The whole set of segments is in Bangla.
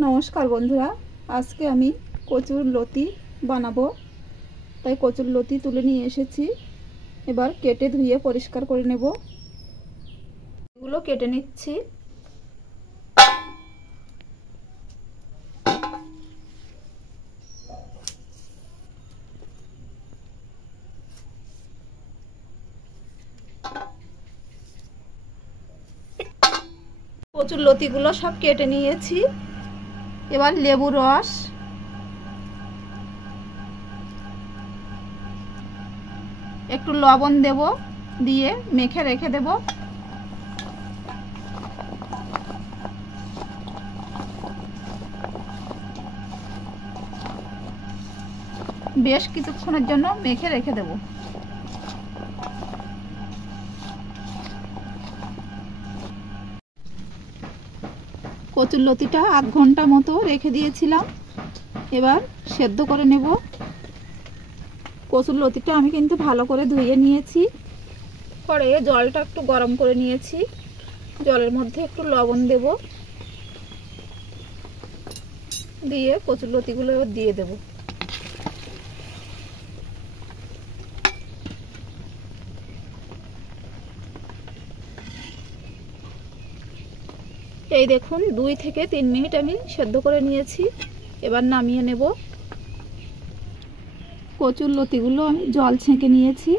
নমস্কার বন্ধুরা, আজকে আমি কচুর লতি বানাবো। তাই কচুর লতি তুলে নিয়ে এসেছি। এবার কেটে ধুয়ে পরিষ্কার করে নেব। এগুলো কেটে নিচ্ছি। কচুর লতিগুলো সব কেটে নিয়েছি। এবার লেবুর রস, একটু লবণ দেব, দিয়ে মেখে রেখে দেব। বেশ কিছুক্ষণের জন্য মেখে রেখে দেব। কচুর লতিটা আধ ঘন্টা মতো রেখে দিয়েছিলাম। এবার সেদ্ধ করে নেব। কচুর লতিটা আমি কিন্তু ভালো করে ধুয়ে নিয়েছি। পরে জলটা একটু গরম করে নিয়েছি। জলের মধ্যে একটু লবণ দেব, দিয়ে কচুর লতিগুলো এবার দিয়ে দেব। এই দেখুন 2 থেকে 3 মিনিট আমি সেদ্ধ করে নিয়েছি। এবার নামিয়ে নেব। কচুর লতিগুলো আমি জল ছেঁকে নিয়েছি।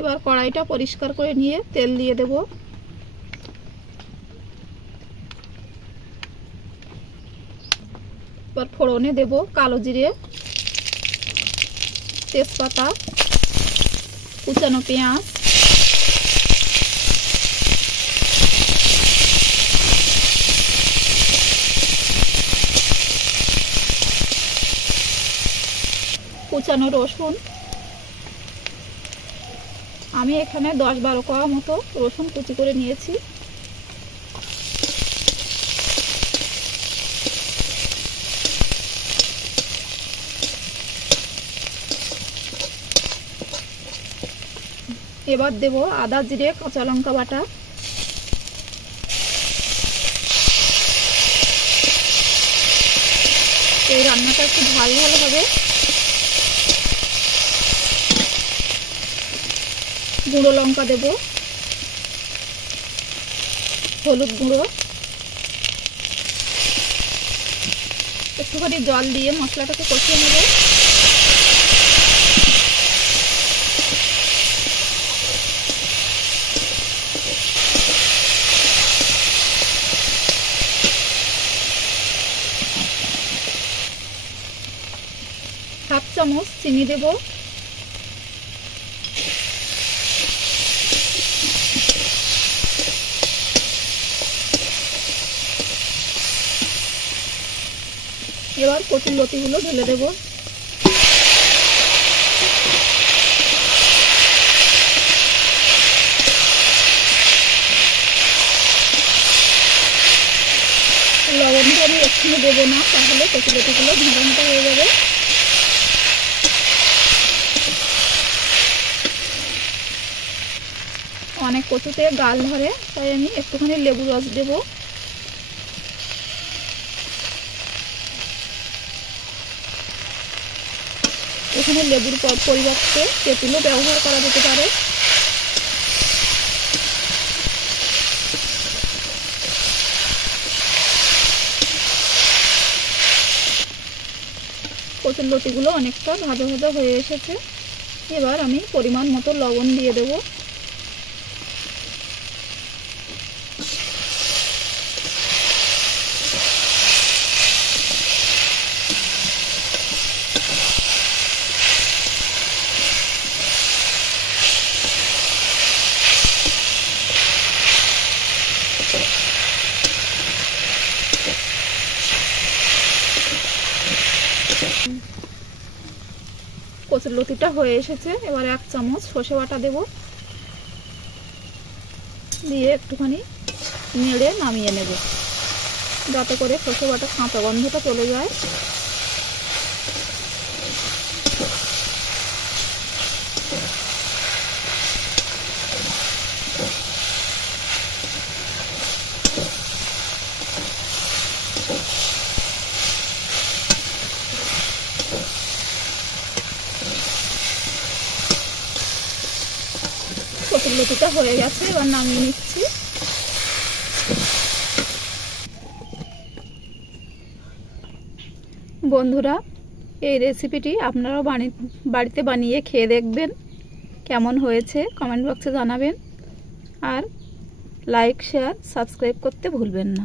এবার কড়াইটা পরিষ্কার করে নিয়ে তেল দিয়ে দেব। এবার ফোড়নে দেব কালো জিরে, তেজপাতা, কুচানো পেঁয়াজ, কুচানো রসুন। আমি এখানে 10-12 কোয়া মতো রসুন কুচি করে নিয়েছি। এবার দেব আদা, জিরে, কাঁচা লঙ্কা বাটা। এই রান্নাটা একটু ঝাল ঝাল হবে। গুঁড়ো লঙ্কা দেব, হলুদ গুঁড়ো, একটুখানি জল দিয়ে মশলাটাকে কষিয়ে নেব। হাফ চামচ চিনি দেব। এবার কচুর লতিগুলো ঢেলে দেব। লবণটা আমি এক্ষুনি দেবো না, তাহলে কচুর লতিগুলো ভাজা ভাজা হয়ে যাবে। অনেক কচুতে গাল ধরে, তাই আমি একটুখানি লেবু রস দেব। এখানে লেবুর পরিবর্তে তেঁতুলও ব্যবহার করা যেতে পারে। কচুর লতিগুলো অনেকটা ভাজা ভাজা হয়ে এসেছে। এবার আমি পরিমাণ মতো লবণ দিয়ে দেব। কচুর লতিটা হয়ে এসেছে। এবার 1 চামচ সর্ষে বাটা দেব, দিয়ে একটুখানি নেড়ে নামিয়ে নেব, যাতে করে সর্ষে বাটার কাঁচা গন্ধটা চলে যায়। কচুরলতিটা হয়ে গেছে, এবার নামিয়ে নিচ্ছি। বন্ধুরা, এই রেসিপিটি আপনারাও বাড়িতে বানিয়ে খেয়ে দেখবেন, কেমন হয়েছে কমেন্ট বক্সে জানাবেন। আর লাইক, শেয়ার, সাবস্ক্রাইব করতে ভুলবেন না।